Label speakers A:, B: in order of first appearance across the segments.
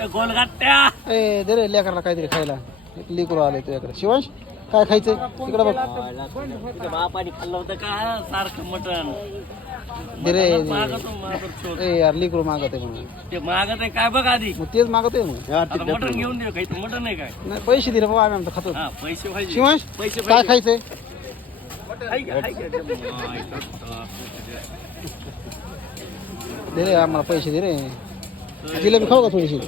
A: ए, गोलगट्ट्या.
B: ए दे रे लेकरला काहीतरी खायला. एक लिकरू आले तुझ्याकडे. शिवांश काय खायचंय तिकडे बघ.
A: बापाने खाल्लं होतं का? सारखं मटण.
B: दे रे.
A: मागतो मागतो छोट.
B: ए यार लिकरू मागत आहे म्हणून.
A: ते मागत आहे काय बघ आधी.
B: मग तेच मागतोय मग
A: आता मटण घेऊन दे काही मटण आहे काय?
B: नाही पैसे दिले बाबा आम्ही आमचं खातो.
A: हा पैसे पाहिजे.
B: शिवांश
A: पैसे
B: काय
A: पाहिजे.
B: खायचंय?
A: हाय का, हाय का?
B: दे रे आम्हाला पैसे दे रे. जिलेबी खाऊ का थोडीशी?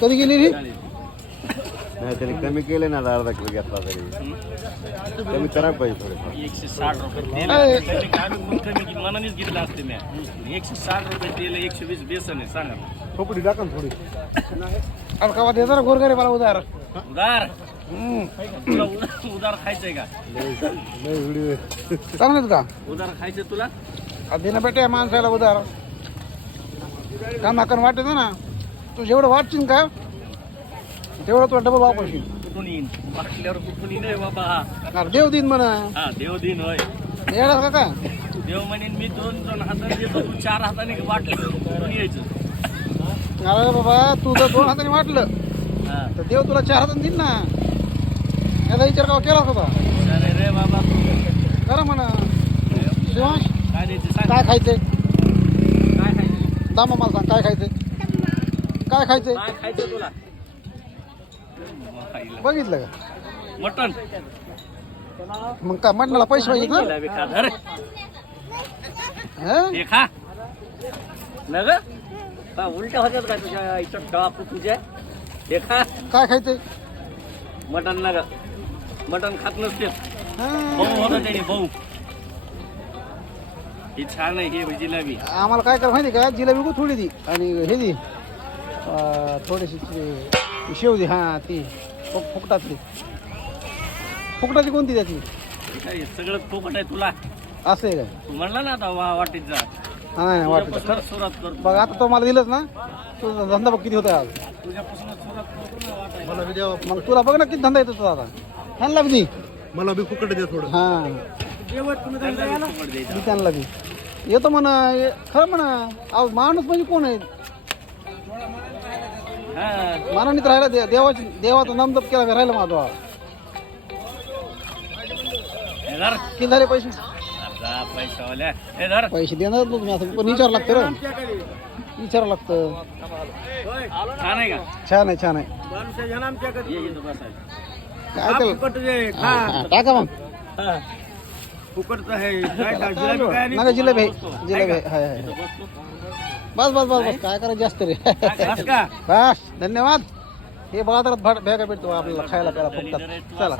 B: कधी गेली रे.
C: नाही तरी कमी केले ना अर्धा किलो घेतला तरी. कमी करायला पाहिजे थोडे.
A: एकशे साठ रुपये तेल आम्ही कमी मनानेच घेतलं असते मी. एकशे साठ रुपये तेल एकशे वीस बेसन आहे सांगा. ना.
C: खोपडी टाका ना थोडी.
B: अरे कवा देता ना गोरगरे मला उधार.
A: उदार
B: हम्म.
A: तुला उदार उदार खायचंय का?
B: चांगलं का?
A: उदार खायचंय तुला?
B: आ, दे ना बेटे माणसाला उधार. काम हाकन वाटत ना तू जेवढं वाटशील का? तेवढं तुला डबल वापरशील.
A: कुठून येईन? कुठून बाबा?
B: अरे देव दिन म्हणा.
A: हा देव दिन होय.
B: येणार का का?
A: देव म्हणेन मी दोन दोन हाताने देतो तू चार हाताने वाटले कुठून यायचं?
B: अरे बाबा तू जर दोन हाताने वाटलं.
A: हा.
B: तर देव तुला चार हाताने देईन ना. याचा विचार का केला होता.
A: अरे रे बाबा. तू
B: खरं म्हणा शिवांश
A: काय
B: काय खायचंय? दामा मला सांग काय खायचंय? काय खायचंय?
A: काय खायचं तुला.
B: बघितलं का?
A: मटण.
B: मग काय मटणाला पैसे
A: धर.
B: हं?
A: हे खा. न ग? का उलट्या होत्यात का तुझ्या इथं डाकू तुझ्या? हे खा.
B: काय खायचंय?
A: मटण न ग. मटण खात नसते. भाऊ होता त्याने भाऊ. हे छान आहे हे जिलेबी.
B: आम्हाला काय करा माहिती का? जिलेबी गो थोडी दी आणि हे दी अं, थोडीशी ती शेव दी हां ती फुक- फुकटातली. फुकटाची कोणती त्याची?
A: काय सगळं फुकट आहे तुला?
B: असं आहे काय
A: तू म्हणला ना आता वा वाटीत जा.
B: हा नाही वाटत
A: तुझ्यापासूनच सुरुवात करतो.
B: बघ आता तो मला दिलंच ना. तुझा धंदा बघ किती होता आज.
A: तुझ्यापासूनच सुरुवात करतो ना वाटायला.
B: मग तुला बघ ना किती धंदा येतो तुझा आता. त्यांना बी दी.
C: मला बी फुकट द्या थोडं.
B: हां.
A: त्यांना बी फुकट द्यायचं.
B: मी त्यांना बी. येतो म्हणा ये- खरं म्हणा अहो माणूस म्हणजे कोण आहे?
A: हा
B: मानानीत राहिला दे देवाची देवाचा नामजप केला का राहिला माझा. किती झाले पैसे? पैसे देणार ना तुम्ही असं पण विचार लागतं रे विचार लागतं.
A: छान आहे का?
B: छान आहे. काय हा, हा, टाका मग. नका जिलेबी आहे. जिलेबी आहे. हाय हाय
A: इथं बसतो.
B: बस बस बस बस. काय करायचं जास्त रे?
A: बस का?
B: बस. धन्यवाद. हे बाजारात भाट बॅगा भेटतो आपल्याला खायला प्यायला
A: दलिंदर आहे
B: फुकटात
A: तू
B: चला.